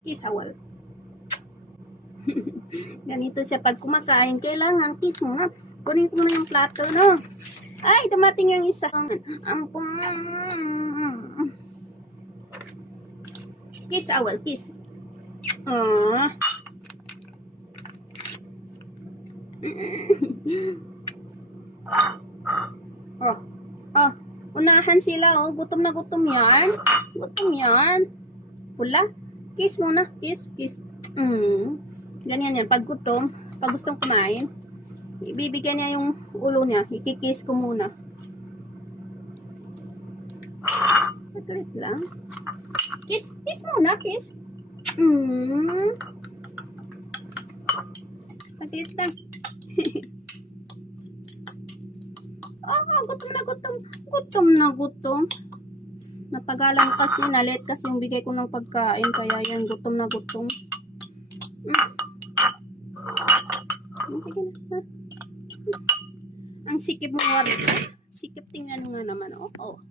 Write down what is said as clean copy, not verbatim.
Kisawal. Ganito siya pag kumakain, kailangan kiss mo na. Kunin ko na yung plato, no? Ay, dumating yung isang ampun. Kiss, awal, kiss. Ah. Oh, unahan sila, oh. Gutom na gutom yan. Gutom yan. Pula. Kiss muna. Kiss, kiss. Ganyan yan. Pag gutom, pag gustong kumain, ibibigyan niya yung ulo niya. Ikikiss ko muna. Saglit lang. Kiss. Kiss muna. Kiss. Saglit lang. Gutom na gutom. Gutom na gutom. Natagalan kasi, nalit kasi yung bigay ko ng pagkain. Kaya yan, gutom na gutom. Ang sikip mo nga. Sikip, tingnan nga naman. Oh.